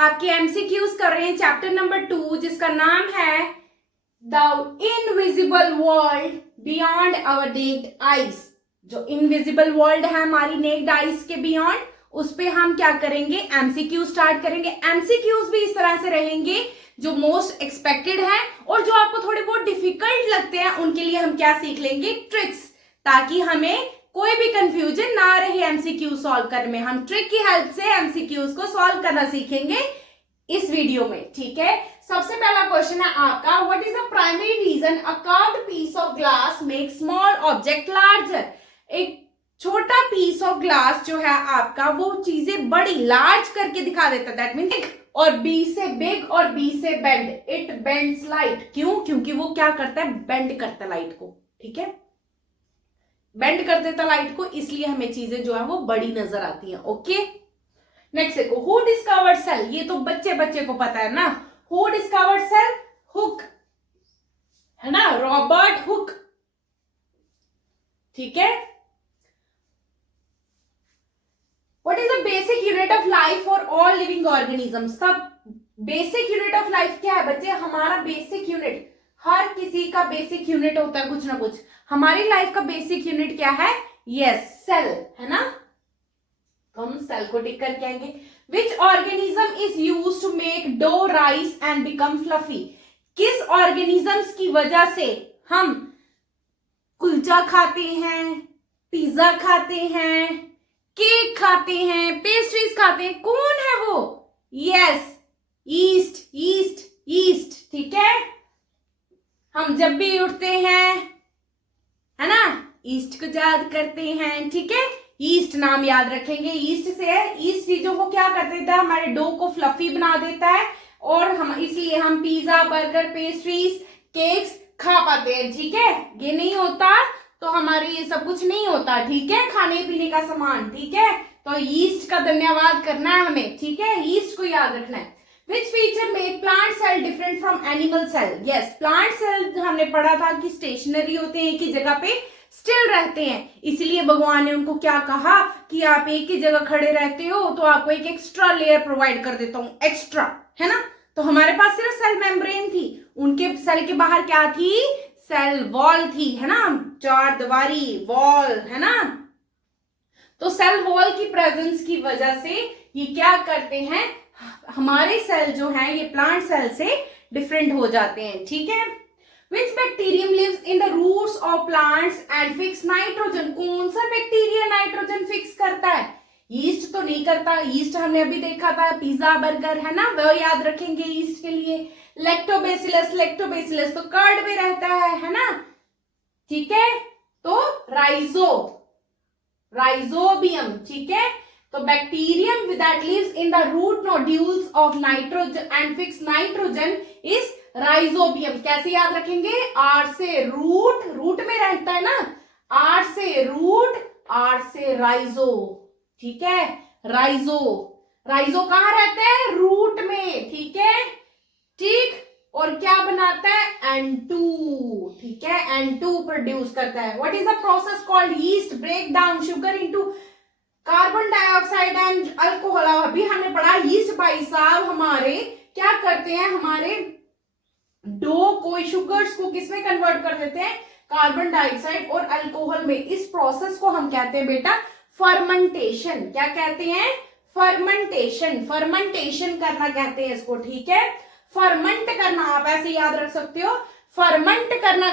आपके एमसीक्यूज कर रहे हैं चैप्टर नंबर 2 जिसका नाम है the invisible world beyond our naked eyes. जो इनविजिबल वर्ल्ड है हमारी नेक्ड आईज के बियॉन्ड, उस पे हम क्या करेंगे, एमसीक्यू स्टार्ट करेंगे। एमसीक्यूज भी इस तरह से रहेंगे जो मोस्ट एक्सपेक्टेड है, और जो आपको थोड़े बहुत डिफिकल्ट लगते हैं उनके लिए हम क्या सीख लेंगे, ट्रिक्स, ताकि हमें कोई भी कंफ्यूजन ना रहे एमसीक्यू सॉल्व करने में। हम ट्रिक की हेल्प से एमसीक्यूज को सॉल्व करना सीखेंगे इस वीडियो में, ठीक है। सबसे पहला क्वेश्चन है आपका, what is the primary reason a curved piece of glass make small object larger. एक छोटा पीस ऑफ ग्लास जो है आपका, वो चीजें बड़ी लार्ज करके दिखा देता है। दैट मीन्स और बी से बिग और बी से बेंड, इट बेंड्स लाइट। क्यों? क्योंकि वो क्या करता है, बेंड करता है लाइट को, ठीक है, बेंड कर देता लाइट को, इसलिए हमें चीजें जो है वो बड़ी नजर आती हैं। ओके, नेक्स्ट देखो, हु डिस्कवर्ड सेल। ये तो बच्चे बच्चे को पता है ना, हु डिस्कवर्ड सेल, हुक, है ना, रॉबर्ट हुक, ठीक है। What is the basic unit of life for all living organisms. सब बेसिक यूनिट ऑफ लाइफ क्या है बच्चे, हमारा बेसिक यूनिट, हर किसी का बेसिक यूनिट होता है कुछ ना कुछ। हमारी लाइफ का बेसिक यूनिट क्या है, यस, सेल, है ना। तो हम सेल को टिक करके आएंगे। Which organism is used to make dough rise and become fluffy. किस ऑर्गेनिजम्स की वजह से हम कुलचा खाते हैं, पिज्जा खाते हैं, केक खाते हैं, पेस्ट्रीज खाते हैं, कौन है वो, यस, ईस्ट, ईस्ट, ईस्ट, ठीक है। हम जब भी उठते हैं, है ना, ईस्ट को याद करते हैं, ठीक है, ईस्ट नाम याद रखेंगे, ईस्ट से है। ईस्ट चीजों को क्या कर देता है, हमारे डो को फ्लफी बना देता है, और हम इसलिए हम पिज्जा, बर्गर, पेस्ट्रीज, केक्स खा पाते हैं, ठीक है। ये नहीं होता तो हमारे ये सब कुछ नहीं होता, ठीक है, खाने पीने का सामान, ठीक है। तो ईस्ट का धन्यवाद करना है हमें, ठीक है, ईस्ट को याद रखना है। Which feature make plant cell different from animal cell? Yes, plant cell हमने पढ़ा था कि स्टेशनरी होते हैं, एक ही जगह पे स्टिल रहते हैं, इसलिए भगवान ने उनको क्या कहा कि आप एक ही जगह खड़े रहते हो तो आपको एक एक्स्ट्रा लेयर प्रोवाइड कर देता हूँ, एक्स्ट्रा, है ना। तो हमारे पास सिर्फ सेल मेम्ब्रेन थी, उनके सेल के बाहर क्या थी, सेल वॉल थी, है ना, चार दीवारी वॉल, है ना। तो सेल वॉल की प्रेजेंस की वजह से ये क्या करते हैं, हमारे सेल जो है ये प्लांट सेल से डिफरेंट हो जाते हैं, ठीक है। Which bacterium lives in the roots of plants and fix nitrogen? कौन सा बैक्टीरिया नाइट्रोजन फिक्स करता है, यीस्ट तो नहीं करता, यीस्ट हमने अभी देखा था पिज्जा, बर्गर, है ना, वो याद रखेंगे यीस्ट के लिए। लैक्टोबैसिलस, लैक्टोबैसिलस तो कर्ड में रहता है ना, ठीक है। तो राइजोबियम, ठीक है। तो bacterium that lives in the root nodules of nitrogen and fix nitrogen is rhizobium। कैसे याद रखेंगे, आर से रूट, रूट में रहता है ना, आर से रूट, आर से राइजो, ठीक है, राइजो, राइजो कहाँ रहता है, रूट में, ठीक है, ठीक। और क्या बनाता है, N2, ठीक है, N2 प्रोड्यूस करता है। What is the process called, yeast break down sugar into carbon dioxide and alcohol. अभी हमने पढ़ा यीस्ट भाई साहब हमारे क्या करते हैं, हमारे डो को, शुगर्स को किसमें कन्वर्ट कर देते हैं, कार्बन डाइऑक्साइड और अल्कोहल में। इस प्रोसेस को हम कहते हैं बेटा फर्मेंटेशन। क्या कहते हैं, फर्मेंटेशन, फर्मेंटेशन करना कहते हैं इसको, ठीक है। फर्मेंट करना आप ऐसे याद रख सकते हो, फर्मेंट करना,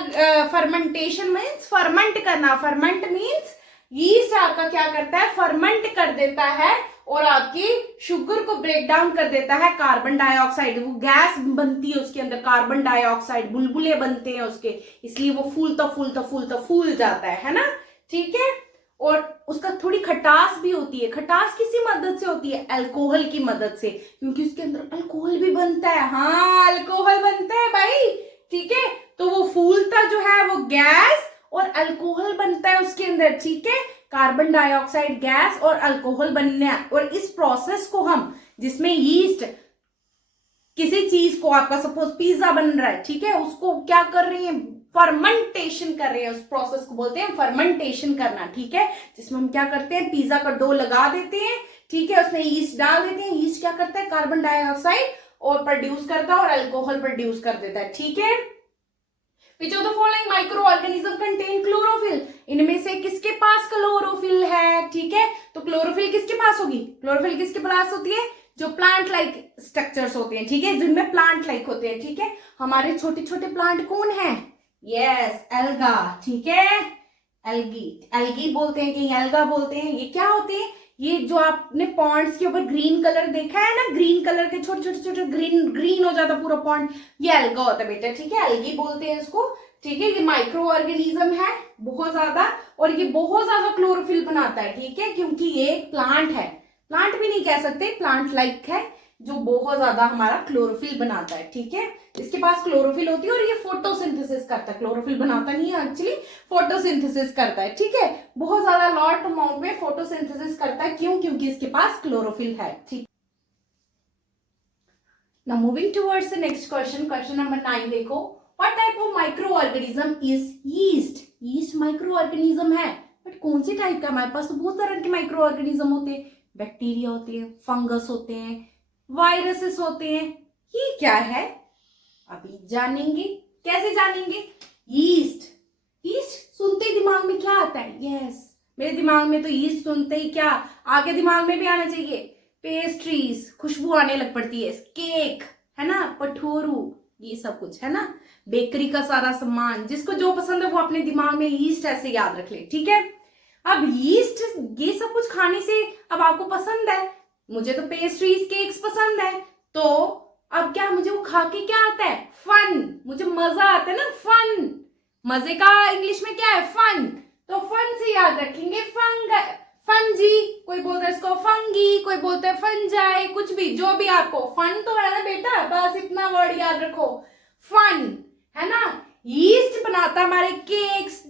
फर्मेंटेशन मीन्स फर्मेंट करना, फर्मेंट मीन्स यीस्ट आपका क्या करता है, फर्मेंट कर देता है और आपकी शुगर को ब्रेक डाउन कर देता है, कार्बन डाइऑक्साइड, वो गैस बनती है उसके अंदर, कार्बन डाइऑक्साइड, बुलबुले बनते हैं उसके, इसलिए वो फूल जाता है ना, ठीक है। और उसका थोड़ी खटास भी होती है, खटास किसी मदद से होती है, अल्कोहल की मदद से, क्योंकि उसके अंदर अल्कोहल भी बनता है, हाँ अल्कोहल बनता है भाई, ठीक है। तो वो फूलता जो है वो गैस और अल्कोहल बनता है उसके अंदर, ठीक है, कार्बन डाइऑक्साइड गैस और अल्कोहल बनना। और इस प्रोसेस को हम, जिसमें यीस्ट किसी चीज को, आपका सपोज पिज्जा बन रहा है, ठीक है, उसको क्या कर रही है, फर्मेंटेशन कर रहे हैं, उस प्रोसेस को बोलते हैं फर्मेंटेशन करना, ठीक है, जिसमें हम क्या करते हैं, पिज्जा का डो लगा देते हैं, ठीक है, उसमें ईस्ट डाल देते हैं। ईस्ट क्या करता है, कार्बन डाइऑक्साइड और प्रोड्यूस करता है और अल्कोहल प्रोड्यूस कर देता है। ठीक है, Which of the following microorganism contain chlorophyll? इनमें से किसके पास क्लोरोफिल है? ठीक है, तो क्लोरोफिल किसके पास होगी? क्लोरोफिल किसके पास होती है? जो प्लांट लाइक स्ट्रक्चर्स होते हैं, ठीक है, जिनमें प्लांट लाइक होते हैं। ठीक है, हमारे छोटे छोटे प्लांट कौन है? Yes, alga. ठीक है, एल्गी, एल्गी बोलते हैं, कहीं एल्गा बोलते हैं। ये क्या होते हैं? ये जो आपने पॉन्ड्स के ऊपर ग्रीन कलर देखा है ना, ग्रीन कलर के छोटे छोटे छोटे ग्रीन ग्रीन हो जाता पूरा पॉन्ड, ये एल्गा होता है बेटा। ठीक है, एल्गी बोलते हैं इसको। ठीक है, ये माइक्रो ऑर्गेनिज्म है बहुत ज्यादा, और ये बहुत ज्यादा क्लोरोफिल बनाता है। ठीक है, क्योंकि ये एक प्लांट है, प्लांट भी नहीं कह सकते, प्लांट लाइक है, जो बहुत ज्यादा हमारा क्लोरोफिल बनाता है। ठीक है, इसके पास क्लोरोफिल होती है और ये फोटोसिंथेसिस करता है। क्लोरोफिल बनाता नहीं है एक्चुअली, फोटोसिंथेसिस करता है। ठीक है, बहुत ज्यादा लॉट अमाउंट में फोटोसिंथेसिस करता है। क्यों? क्योंकि इसके पास क्लोरोफिल है। ठीक, now moving towards the next question, question number 9 देखो। What type of micro organism is yeast? Yeast micro organism है, बट कौन सी टाइप का? हमारे पास तो बहुत तरह के माइक्रो ऑर्गेनिज्म होते हैं, बैक्टीरिया होते हैं, फंगस होते हैं, वायरसेस होते हैं। ये क्या है? अभी जानेंगे। कैसे जानेंगे? यीस्ट, यीस्ट सुनते ही दिमाग में क्या आता है? यस, मेरे दिमाग में तो यीस्ट सुनते ही क्या आगे दिमाग में भी आना चाहिए? पेस्ट्रीज, खुशबू आने लग पड़ती है, केक है ना, पठोरू, ये सब कुछ है ना, बेकरी का सारा सामान। जिसको जो पसंद है वो अपने दिमाग में यीस्ट ऐसे याद रख ले। ठीक है, अब यीस्ट ये सब कुछ खाने से अब आपको पसंद है, मुझे तो पेस्ट्रीज केक्स पसंद है, तो अब क्या मुझे वो खा के क्या आता है? फन, मुझे मजा आता है ना, फन। मजे का इंग्लिश में क्या है? फन। तो फन से याद रखेंगे, फंजी, कोई बोलता है इसको फंगी, कोई बोलता है फंजाई, कुछ भी, जो भी आपको फन तो है ना बेटा, बस इतना वर्ड याद रखो, फन, है ना। यीस्ट बनाता हमारे केक्स,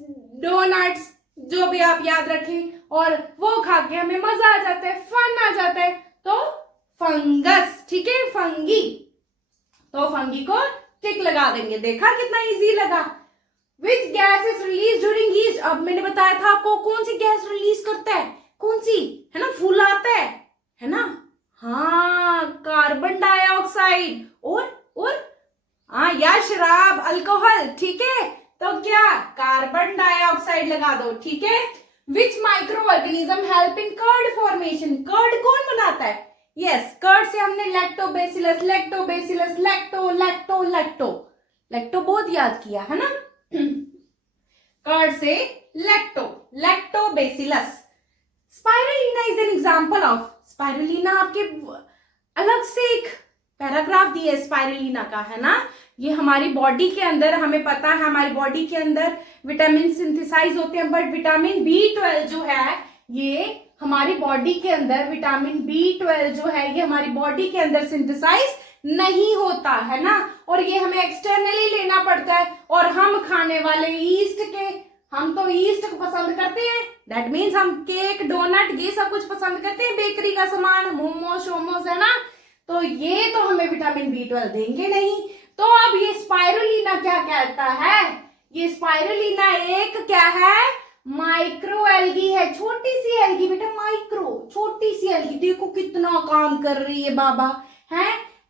डोनट्स, जो भी आप याद रखें, और वो खा के हमें मजा आ जाता है, फन आ जाता है, तो फंगस। ठीक है, फंगी, तो फंगी को टिक लगा देंगे। देखा कितना इजी लगा। Which gas is release during yeast? अब मैंने बताया था आपको कौन सी गैस रिलीज करता है, कौन सी, है ना, फुलाता है ना, हाँ, कार्बन डाइऑक्साइड और हाँ यार, शराब, अल्कोहल। ठीक है, तो क्या, कार्बन डाइऑक्साइड लगा दो। ठीक है, which micro organism help in curd formation? Curd कौन बनाता है? यस, कर्ड से हमने lactobacillus, lactobacillus, lacto lacto lacto lacto बहुत याद किया है ना। कर्ड से lactobacillus. Spirulina is an example of, spirulina आपके अलग से एक पैराग्राफ दिया है स्पाइरुलिना का, है ना। ये हमारी बॉडी के अंदर, हमें पता है हमारी बॉडी के अंदर विटामिन सिंथेसाइज होते हैं, बट विटामिन B12 जो है, ये हमारी बॉडी के अंदर विटामिन B12 जो है, ये हमारी बॉडी के अंदर सिंथेसाइज नहीं होता है ना, और ये हमें एक्सटर्नली लेना पड़ता है। और हम खाने वाले ईस्ट के, हम तो ईस्ट को पसंद करते हैं, दैट मीन्स हम केक, डोनट, ये सब कुछ पसंद करते हैं, बेकरी का सामान, मोमोज शोमोज, है ना, तो ये तो हमें विटामिन B12 देंगे नहीं। तो अब ये स्पाइरुलिना क्या कहता है? ये स्पाइरुलिना एक क्या है? माइक्रो एल्गी है, छोटी सी एल्गी बेटा, माइक्रो, छोटी सी एल्गी। देखो कितना काम कर रही है बाबा, है।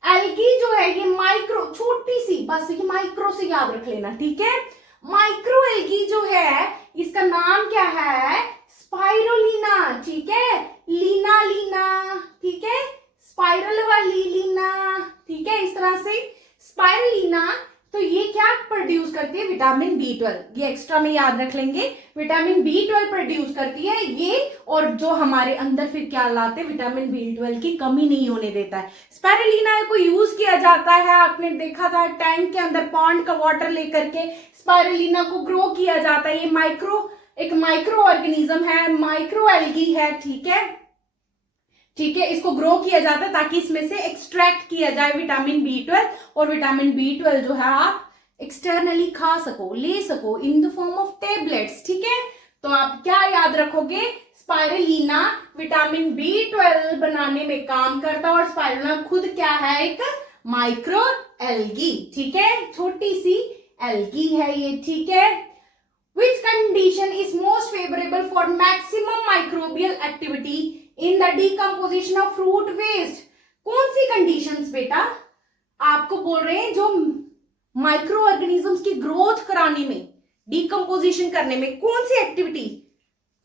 एल्गी जो है ये माइक्रो, छोटी सी, बस ये माइक्रो से याद रख लेना। ठीक है, माइक्रो एल्गी जो है, इसका नाम क्या है? स्पाइरुलिना। ठीक है, लीना लीना, ठीक है, स्पाइरल वाली लीना, ठीक है, इस तरह से स्पाइरुलिना। तो ये क्या प्रोड्यूस करती है? Vitamin B12। ये एक्स्ट्रा में याद रख लेंगे, विटामिन B12 प्रोड्यूस करती है ये, और जो हमारे अंदर फिर क्या लाते हैं? विटामिन B12 की कमी नहीं होने देता है। स्पाइरुलिना को यूज किया जाता है, आपने देखा था टैंक के अंदर पॉन्ड का वाटर लेकर के स्पाइरुलिना को ग्रो किया जाता है। ये एक माइक्रो ऑर्गेनिज्म है, माइक्रो एल्गी है। ठीक है, ठीक है, इसको ग्रो किया जाता है ताकि इसमें से एक्सट्रैक्ट किया जाए विटामिन B12, और विटामिन B12 जो है आप एक्सटर्नली खा सको, ले सको in the form of tablets. ठीक है, तो आप क्या याद रखोगे? स्पाइरुलिना विटामिन B12 बनाने में काम करता है, और स्पाइरुलिना खुद क्या है? एक माइक्रो एल्गी। ठीक है, छोटी सी एल्गी है ये। ठीक है, which condition is most favorable for maximum microbial activity in the the decomposition of fruit waste. कौन सी कंडीशंस बेटा आपको बोल रहे हैं जो माइक्रो ऑर्गेनिजम्स की ग्रोथ कराने में, डिकम्पोजिशन करने में कौन सी एक्टिविटी,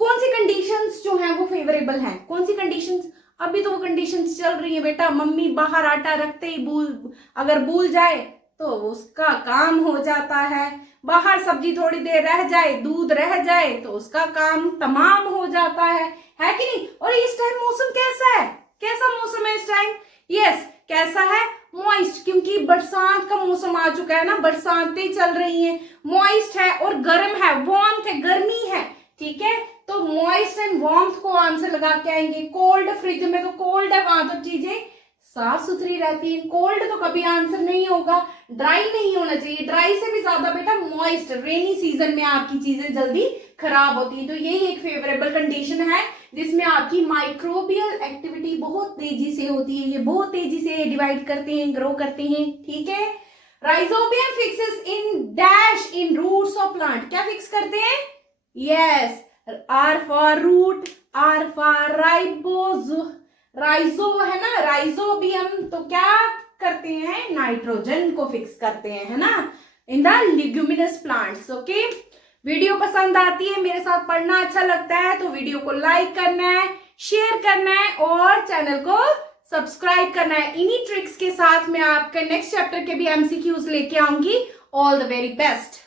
कौन सी कंडीशंस जो हैं वो फेवरेबल हैं? कौन सी कंडीशंस? अभी तो वो कंडीशंस चल रही है बेटा, मम्मी बाहर आटा रखते ही अगर भूल जाए तो उसका काम हो जाता है, बाहर सब्जी थोड़ी देर रह जाए, दूध रह जाए तो उसका काम तमाम हो जाता है कि नहीं? और इस टाइम मौसम कैसा है? कैसा मौसम है इस टाइम? यस, कैसा है? मॉइस्ट, क्योंकि बरसात का मौसम आ चुका है ना, बरसातें चल रही हैं, मॉइस्ट है और गर्म है, वार्मथ है, गर्मी है, ठीक है? तो मॉइस्ट एंड वार्मथ को आंसर लगा के आएंगे। कोल्ड, फ्रिज में तो कोल्ड है, वहां तो चीजें साफ सुथरी रहती है, कोल्ड तो कभी आंसर नहीं होगा। ड्राई नहीं होना चाहिए, ड्राई से भी ज्यादा बेटा मॉइस्ट, रेनी सीजन में आपकी चीजें जल्दी खराब होती है। तो यही एक फेवरेबल कंडीशन है जिसमें आपकी माइक्रोबियल एक्टिविटी बहुत तेजी से होती है, ये बहुत तेजी से डिवाइड करते हैं, ग्रो करते हैं, ठीक है? Rhizobium fixes in dash in roots of plant. क्या फिक्स करते हैं? Yes, R for root, R for rhizo है ना, राइजोबियम, तो क्या करते हैं? नाइट्रोजन को फिक्स करते हैं, है ना, in the leguminous plants. Okay, video पसंद आती है, मेरे साथ पढ़ना अच्छा लगता है तो वीडियो को लाइक करना है, शेयर करना है और चैनल को सब्सक्राइब करना है। इन्हीं ट्रिक्स के साथ मैं आपके नेक्स्ट चैप्टर के भी MCQs लेके आऊंगी। All the very best.